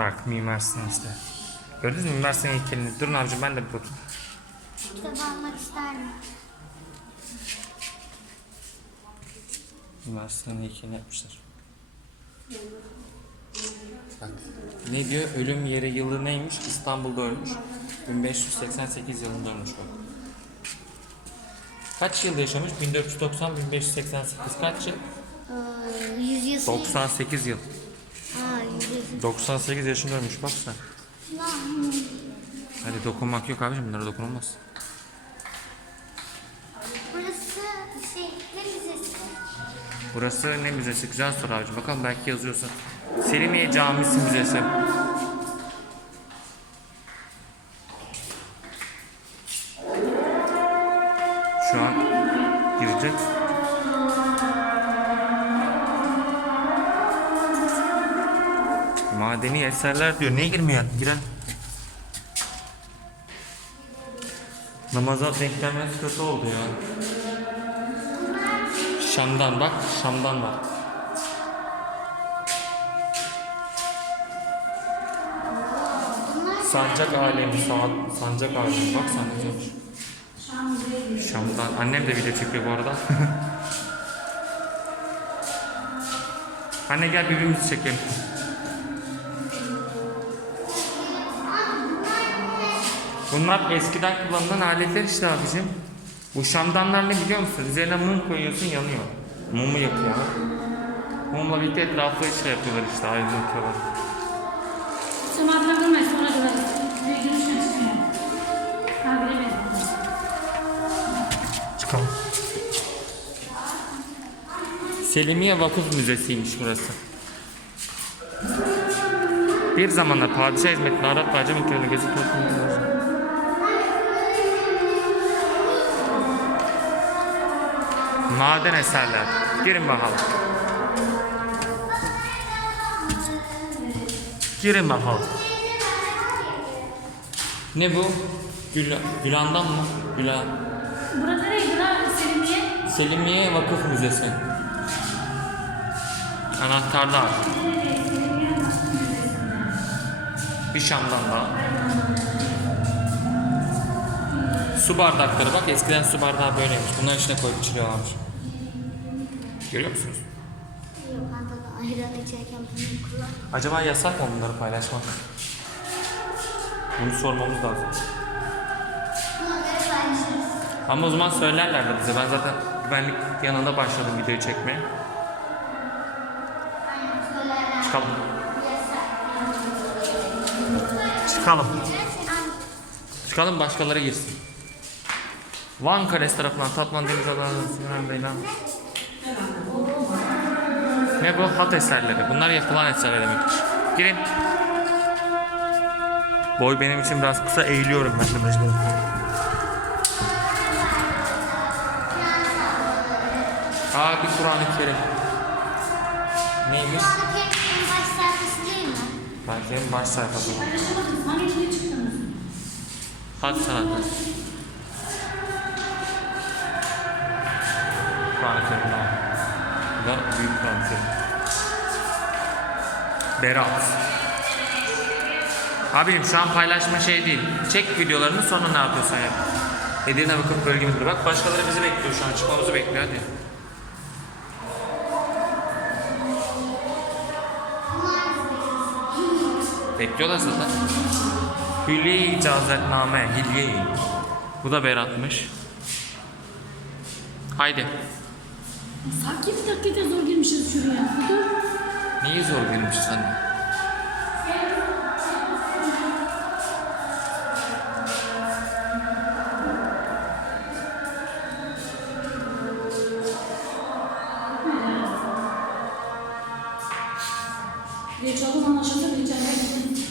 Bak Mimar Sinan işte. Gördünüz mü Mimar Sinan heykelini? Durun abicim ben de bir bakayım. Kitabı almak isterdim. Mimar Sinan heykelini yapmışlar. Bak ne diyor? Ölüm yeri yılı neymiş? İstanbul'da ölmüş. 1588 yılında ölmüş bak. Kaç yılda yaşamış? 1490 1588 kaç yıl? Ee, yüz yıl. 98 yıl. Aa, yüz yıl. 98 yaşında ölmüş bak sen. Hadi dokunmak yok abicim bunlara dokunulmaz. Burası şey ne müzesi? Burası ne müzesi? Güzel soru abicim. Bakalım belki yazıyorsa. Selimiye Camisi Müzesi. Madeni eserler diyor. Niye girmiyor? Giren. Namaza denk gelmesi kötü oldu ya. Şam'dan bak, Şam'dan var. Sancak alemi, sa- sancak alemi. Bak güzelmiş. Şam'dan. Annem de video çekiyor bu arada. Anne gel birbirimizi çekelim. Bunlar eskiden kullanılan aletler işte abicim. Bu şamdanlar ne biliyor musun? Üzerine mum koyuyorsun yanıyor. Mumu yakıyor. Mumla birlikte etrafı şey yapıyorlar işte aydınlatıyorlar. Sonra durmayın sonra kadar. Bir görüşmek istiyorum. Bilemedim. Çıkalım. Selimiye Vakıf Müzesi'ymiş burası. Bir zamanlar padişah hizmetinde Arap ve Acem ülkelerine gezip Maden eserler. Girin bakalım. Girin bakalım. Ne bu? Gül, Gülan'dan mı? Gülan. Burada neydi lan Selimiye? Selimiye Vakıf Müzesi. Anahtarlar. Bir Şam'dan daha. Su bardakları bak eskiden su bardağı böyleymiş. Bunların içine koyup içiriyorlarmış. Görüyor musunuz? Lokantada ayran içerken bunu kullan. Acaba yasak mı bunları paylaşmak? Bunu sormamız lazım. Buna göre paylaşırız. Ama o zaman söylerler de bize. Ben zaten güvenlik yanında başladım videoyu çekmeye. Çıkalım. Yasak. Çıkalım. Çıkalım başkaları girsin. Van Kalesi tarafından Tatman Deniz Adaları Sinan. Ne bu? Hat eserleri. Bunlar yapılan eserler demektir. Girin. Boy benim için biraz kısa eğiliyorum ben de mecburen. Aa bir Kur'an-ı Kerim. Neymiş? Belki baş sayfası. Çıktınız? Hat sanatı. Kur'an-ı Kerim daha. Bu da büyük Kur'an-ı Kerim. Berat. Abim şu an paylaşma şey değil. Çek videolarını sonra ne yapıyorsan yap. Edirne Vakıf Bölge Müdürü. Bak başkaları bizi bekliyor şu an. Çıkmamızı bekliyor hadi. Bekliyorlar zaten. Hülye icazetname, hilye Bu da Berat'mış. Haydi. Sanki bir dakikada zor girmişiz şuraya. Dur. Niye zor girmiş sen? Geç oldu. Bir içeride gittim.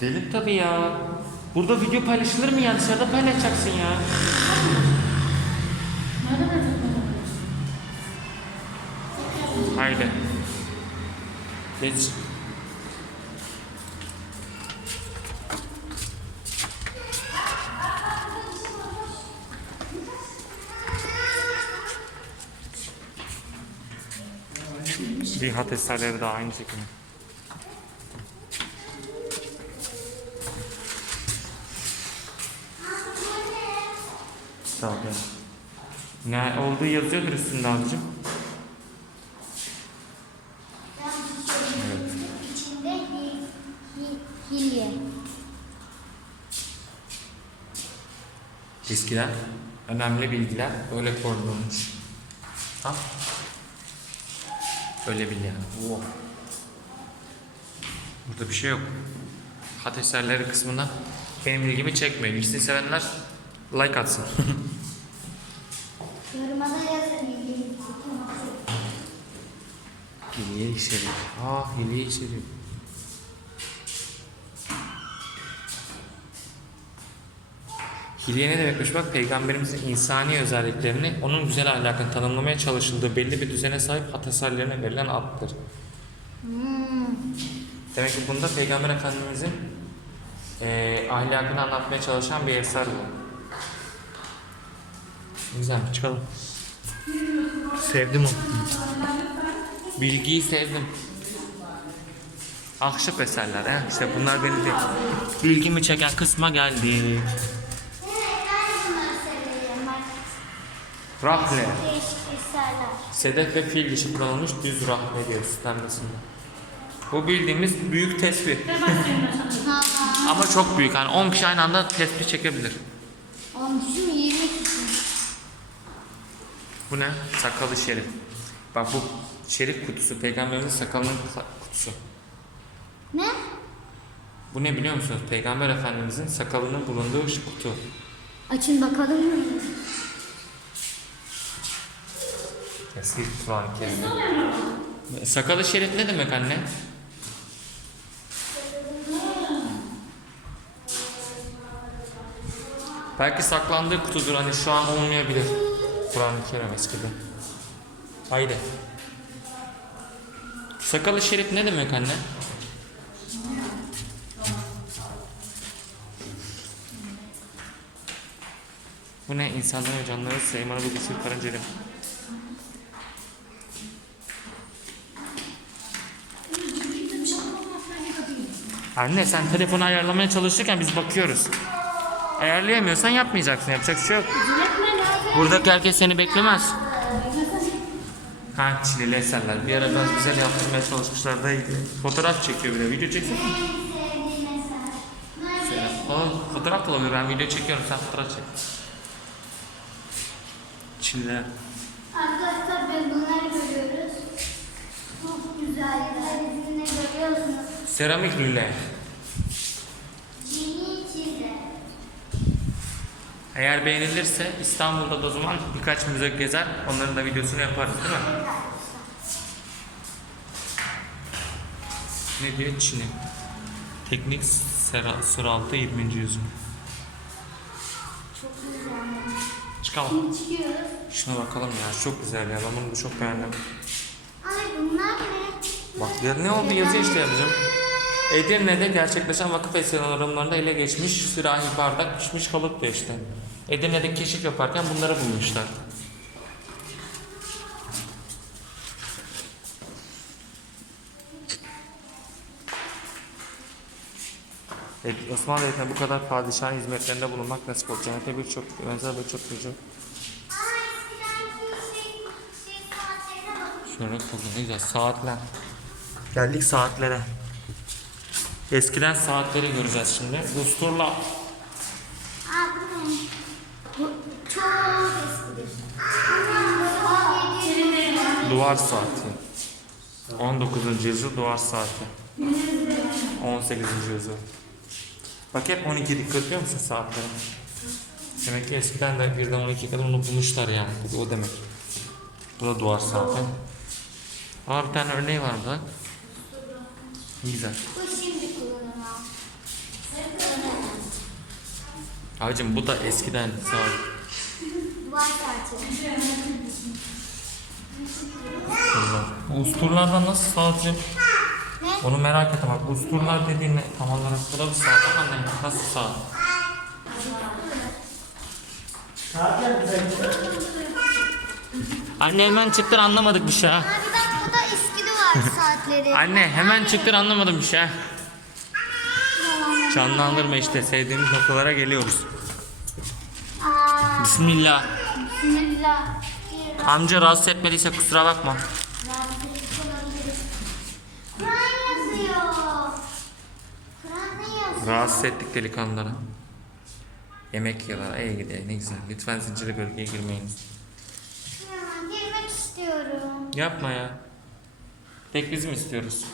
Delik tabii ya. Burada video paylaşılır mı ya? Dışarıda paylaşacaksın ya. Haydi. Geç. Bir hat eserleri daha aynı şekilde. Tabii. Ne olduğu yazıyordur üstünde abicim. Evet. İçinde hi, hi, hilye. Eskiden önemli bilgiler böyle korunulmuş. Ha? Öyle bil yani. Wow. Burada bir şey yok. Hat eserleri kısmında benim ilgimi çekmiyor. İkisini sevenler like atsın. Yoruma da yazın ilgili. Hilye içeri. Aa hilye içeri. Hilye ne demekmiş bak peygamberimizin insani özelliklerini onun güzel ahlakını tanımlamaya çalışıldığı belli bir düzene sahip hat eserlerine verilen addır. Demek ki bunda peygamber efendimizin eee ahlakını anlatmaya çalışan bir eser bu. Güzel çıkalım. Sevdim onu. Bilgiyi sevdim. Ahşap eserler he. İşte bunlar benim de bilgimi çeken kısma geldi. Rahle. Sedef ve fil dişi kullanılmış düz rahle diyor sistemdesinde. Bu bildiğimiz büyük tesbih. Ama çok büyük. Yani 10 kişi aynı anda tesbih çekebilir. Onun için 20 kişi. Bu ne? Sakalı şerif. Bak bu şerif kutusu. Peygamberimizin sakalının sa- kutusu. Ne? Bu ne biliyor musunuz? Peygamber Efendimizin sakalının bulunduğu kutu. Açın bakalım mı? Eski oluyor orada? Sakalı şerif ne demek anne? Belki saklandığı kutudur hani şu an olmayabilir. Kur'an-ı Kerim eskide. Haydi. Sakalı şerif ne demek anne? Bu ne? İnsanların ve canlıların sayımanı bu güçlü karıncayım. Anne sen telefonu ayarlamaya çalışırken biz bakıyoruz. Ayarlayamıyorsan yapmayacaksın. Yapacak şey yok. Buradaki herkes seni beklemez. Ha çileli eserler. Bir ara biraz güzel yaptırmaya çalışmışlar da fotoğraf çekiyor bir de. Video çeksin mi? O fotoğraf da olabilir. Ben video çekiyorum. Sen fotoğraf çek. Çile. Arkadaşlar biz bunları görüyoruz. Çok güzel. Siz ne görüyorsunuz? Seramik lüle. Eğer beğenilirse İstanbul'da da o zaman birkaç müze gezer. Onların da videosunu yaparız değil mi? Ne diyor Çin'i? Teknik sıraltı 20. yüzyıl. Çok güzel. Çıkalım. Şuna bakalım ya. Çok güzel ya. Ben bunu çok beğendim. Ay bunlar ne? Bak ya ne oldu yazıyor işte yapacağım. Edirne'de gerçekleşen vakıf esirarımlarında ele geçmiş sürahi bardak pişmiş kalıp işte. Edirne'de keşif yaparken bunları bulmuşlar. Evet, Osmanlı Devleti'ne bu kadar padişahın hizmetlerinde bulunmak nasip oldu. Cennete birçok benzer birçok çocuk. Şöyle güzel saatler. Geldik saatlere. Eskiden saatleri göreceğiz şimdi. Usturla duvar saati. 19. yüzyıl duvar saati. 18. yüzyıl. Bak hep 12 dikkat ediyor musun saatlere? Demek ki eskiden de birden 12 kadar onu bulmuşlar yani. O demek. Bu da duvar saati. Aa bir tane örneği var burada. Güzel. Abicim bu da eskiden saati. Bu usturlardan nasıl? Ne? Onu merak ettim bak. Usturlar dediğin? Tam olarak bu da bir saat ama ne? Nasıl saat? Anne hemen çıktın anlamadık bir şey ha. Abi bak bu da eski duvar var saatleri. Anne hemen çıktın anlamadım bir şey. ha. Canlandırma işte sevdiğimiz noktalara geliyoruz. Aa, Bismillah. bismillah. Amca rahatsız etmediyse kusura bakma. Kur'an yazıyor. Kur'an ne yazıyor? Rahatsız ettik delikanlıları. Yemek yiyorlar. İyi gidiyor ne güzel. Lütfen zincirli bölgeye girmeyiniz. Ya, girmek istiyorum. Yapma ya. Tek biz mi istiyoruz?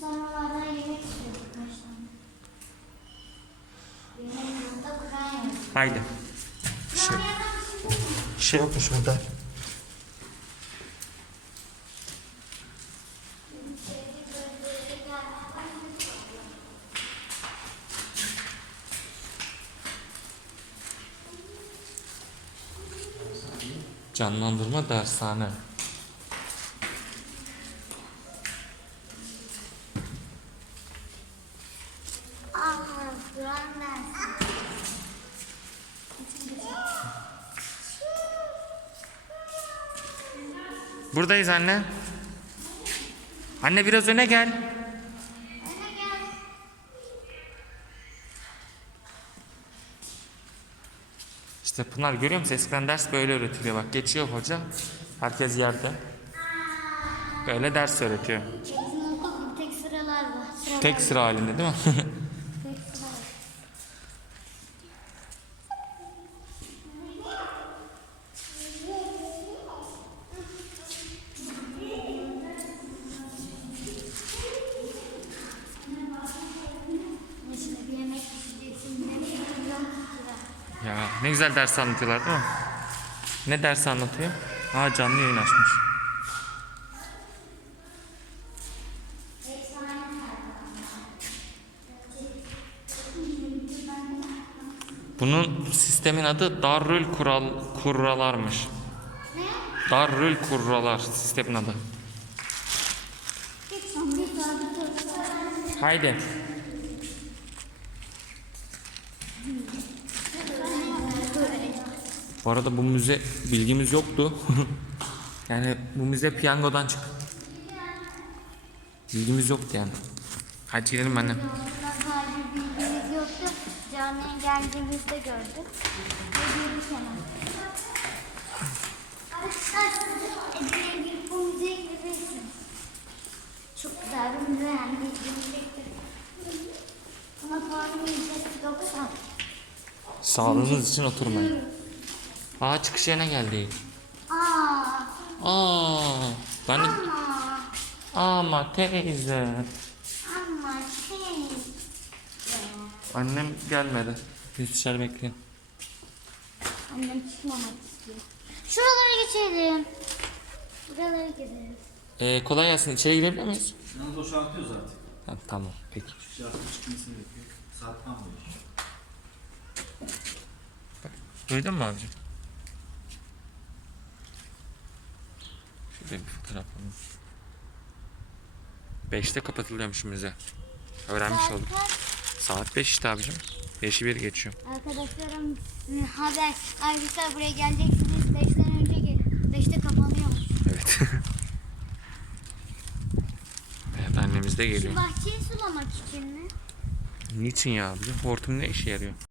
Sonralardan yemek istiyorum. Baştan. Benim yanımda Kur'an yazıyor. Haydi. Şey şey yokmuş burada. Canlandırma dershane. Aa, Kur'an dersi. Buradayız anne. Anne biraz öne gel. İşte Pınar görüyor musun? Eskiden ders böyle öğretiliyor. Bak geçiyor hoca. Herkes yerde. Böyle ders öğretiyor. Tek sıralar var. Sıralar Tek sıra halinde değil mi? Tek sıra var. İşte bir yemek pişireceksin. Ne milyon lira. ya ne güzel ders anlatıyorlar değil mi? Ne ders anlatıyor? Aa canlı yayın açmış. Bunun sistemin adı Darül Kural Kurralarmış. Ne? Darül Kurralar sistemin adı. Haydi. Bu arada bu müze bilgimiz yoktu. yani bu müze piyangodan çıktı. Bilgimiz yoktu yani. Hadi gidelim annem. Sadece bilgimiz yoktu. Camiye geldiğimizde gördük. Ve yürüyüş hemen. Arkadaşlar Edirne'ye girip bu müzeye girebilirsiniz. Çok güzel bir müze yani. Ama 90. Sağlığınız için oturmayın. Aa çıkış yerine geldik. Aa, Aa, ben de... ama, Ama teyze. ama şey. Annem gelmedi. Biz dışarı bekleyin. Annem çıkmamak istiyor. Şuralara geçelim. Buralara gideriz. Ee, kolay gelsin. İçeri girebilir miyiz? Yalnız boşaltıyor zaten. Ha, tamam peki. Şarkı çıkmasını bekliyor. Saat tam. Duydun mu abicim? Şurada bir fotoğraf alalım. Beşte kapatılıyormuş müze. Öğrenmiş olduk. Saat 5 işte abicim. 5'i bir geçiyor. Arkadaşlarım haber. Arkadaşlar buraya geleceksiniz. 5'ten önce gel. 5'te kapanıyormuş. Evet. evet annemiz de Şu geliyor. bahçeyi sulamak için mi? Niçin ya abicim? Hortum ne işe yarıyor?